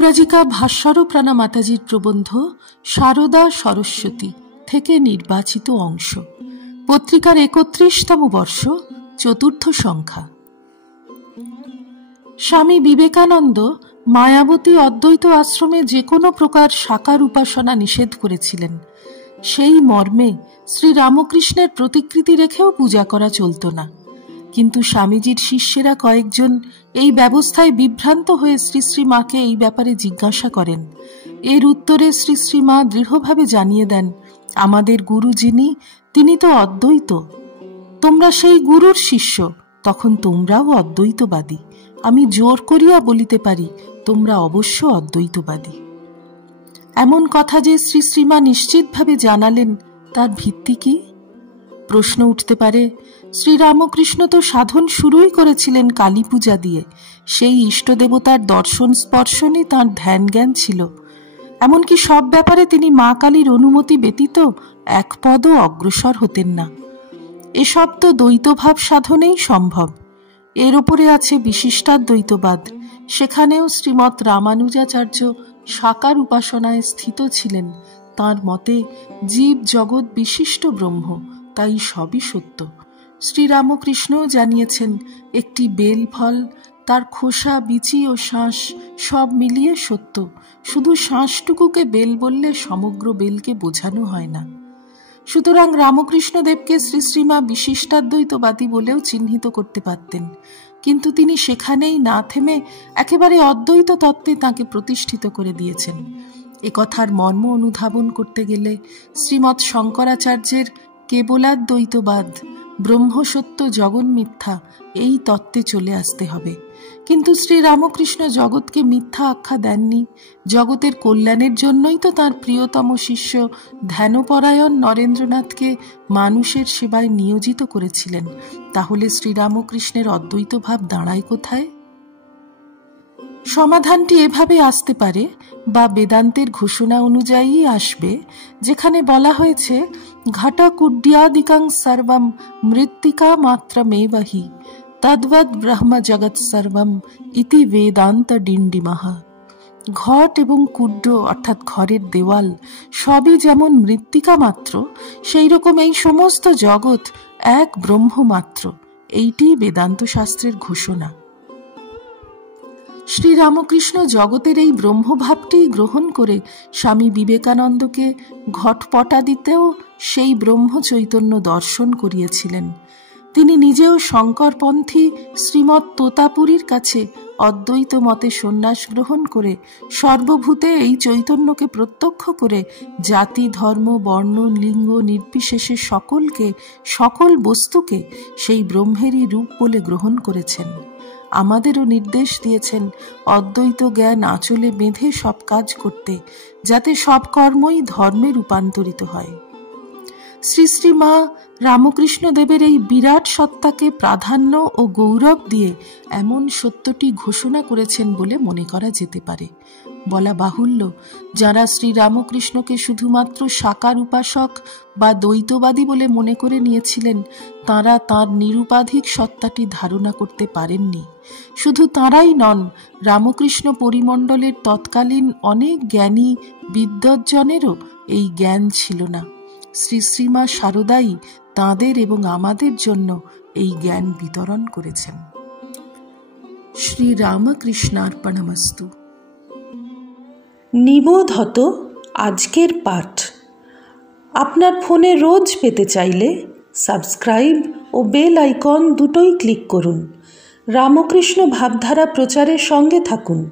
পরিব্রাজিকা ভাস্বরপ্রাণা মাতাজির প্রবন্ধ সারদা সরস্বতী থেকে নির্বাচিত অংশ, পত্রিকার ৩১তম বর্ষ, চতুর্থ সংখ্যা। স্বামী বিবেকানন্দ মায়াবতী অদ্বৈত আশ্রমে যে কোনো প্রকার সাকার উপাসনা নিষেধ করেছিলেন। সেই মর্মে শ্রীরামকৃষ্ণের প্রতিকৃতি রেখেও পূজা করা চলত না। কিন্তু স্বামীজির শিষ্যেরা কয়েকজন এই ব্যবস্থায় বিভ্রান্ত হয়ে শ্রী শ্রী মাকে এই ব্যাপারে জিজ্ঞাসা করেন। এর উত্তরে শ্রী শ্রী মা দৃঢ়ভাবে জানিয়ে দেন, আমাদের গুরু যিনি, তিনি তো অদ্বৈত। তোমরা সেই গুরুর শিষ্য, তখন তোমরাও অদ্বৈতবাদী। আমি জোর করিয়া বলিতে পারি, তোমরা অবশ্য অদ্বৈতবাদী। এমন কথা যে শ্রী শ্রীমা নিশ্চিতভাবে জানালেন, তার ভিত্তি কি? প্রশ্ন উঠতে পারে, শ্রীরামকৃষ্ণ তো সাধন শুরুই করেছিলেন কালী পূজা দিয়ে। সেই ইষ্টদেবতার দর্শন স্পর্শনই তাঁর ধ্যান জ্ঞান ছিল। এমনকি সব ব্যাপারে তিনি মা কালীর অনুমতি ব্যতীত এক পদও অগ্রসর হতেন না। এসব তো দ্বৈতভাব সাধনেই সম্ভব। এর উপরে আছে বিশিষ্টাদ্বৈতবাদ। সেখানেও শ্রীমৎ রামানুজাচার্য সাকার উপাসনায় স্থিত ছিলেন। তাঁর মতে জীব জগৎ বিশিষ্ট ব্রহ্ম, তাই সবই সত্য। শ্রীরামকৃষ্ণও জানিয়েছেন, একটি বেল ফল, তার খোসা, বিচি ও শাঁস সব মিলিয়ে সত্য। শুধু শাঁসটুকুকে বেল বললে সমগ্র বেলকে বোঝানো হয় না। সুতরাং রামকৃষ্ণদেবকে শ্রী শ্রীমা বিশিষ্টাদ্বৈতবাদী বলেও চিহ্নিত করতে পারতেন। কিন্তু তিনি সেখানেই না থেমে একেবারে অদ্বৈত তত্ত্বে তাঁকে প্রতিষ্ঠিত করে দিয়েছেন। একথার মর্ম অনুধাবন করতে গেলে শ্রীমৎ শঙ্করাচার্যের কেবলাদ্বৈতবাদ, ব্রহ্মসত্য জগন মিথ্যা, এই তত্ত্বে চলে আসতে হবে। কিন্তু শ্রীরামকৃষ্ণ জগৎকে মিথ্যা আখ্যা দেননি। জগতের কল্যাণের জন্যই তো তাঁর প্রিয়তম শিষ্য ধ্যানপরায়ণ নরেন্দ্রনাথকে মানুষের সেবায় নিয়োজিত করেছিলেন। তাহলে শ্রীরামকৃষ্ণের অদ্বৈত ভাব দাঁড়ায় কোথায়? সমাধানটি এভাবে আসতে পারে, বা বেদান্তের ঘোষণা অনুযায়ী আসবে, যেখানে বলা হয়েছে, ঘটা কুড্যাদিকং সর্বম মৃত্তিকা মাত্রমেবহি তদ্বৎ ব্রহ্ম জগৎ সর্বম ইতি বেদান্ত ডিণ্ডিমঃ। ঘট এবং কুড্য অর্থাৎ ঘরের দেওয়াল সবই যেমন মৃত্তিকা মাত্র, সেই রকম এই সমস্ত জগৎ এক ব্রহ্ম মাত্র। এইটি বেদান্ত শাস্ত্রের ঘোষণা। শ্রীরামকৃষ্ণ জগতের এই ব্রহ্মভাবটি গ্রহণ করে স্বামী বিবেকানন্দকে ঘটপটাদিতেও সেই ব্রহ্ম চৈতন্য দর্শন করিয়েছিলেন। তিনি নিজেও শঙ্করপন্থী শ্রীমৎ তোতাপুরীর কাছে অদ্বৈত মতে সন্ন্যাস গ্রহণ করে সর্বভূতে এই চৈতন্যকে প্রত্যক্ষ করে জাতি, ধর্ম, বর্ণ, লিঙ্গ নির্বিশেষে সকলকে, সকল বস্তুকে সেই ব্রহ্মেরই রূপ বলে গ্রহণ করেছেন। আমাদেরও নির্দেশ দিয়েছেন অদ্বৈত জ্ঞান আঁচলে বেঁধে সব কাজ করতে, যাতে সব কর্মই ধর্মে রূপান্তরিত হয়। শ্রী শ্রী মা রামকৃষ্ণ দেবের এই বিরাট সত্তাকে প্রাধান্য ও গৌরব দিয়ে এমন সত্যটি ঘোষণা করেছেন বলে মনে করা যেতে পারে। বলা বাহুল্য, যারা শ্রীরামকৃষ্ণকে শুধুমাত্র সাকার উপাসক বা দ্বৈতবাদী বলে মনে করে নিয়েছিলেন, তাঁরা তাঁর নিরুপাধিক সত্তাটি ধারণা করতে পারেননি। শুধু তাঁরাই নন, রামকৃষ্ণ পরিমণ্ডলের তৎকালীন অনেক জ্ঞানী বিদ্বজ্জনেরও এই জ্ঞান ছিল না। শ্রী শ্রীমা সারদাই তাঁদের এবং আমাদের জন্য এই জ্ঞান বিতরণ করেছেন। শ্রীরামকৃষ্ণার্পণমস্তু। নিবোধত আজকের পাঠ আপনার ফোনে রোজ পেতে চাইলে সাবস্ক্রাইব ও বেল আইকন দুটোই ক্লিক করুন। রামকৃষ্ণ ভাবধারা প্রচারের সঙ্গে থাকুন।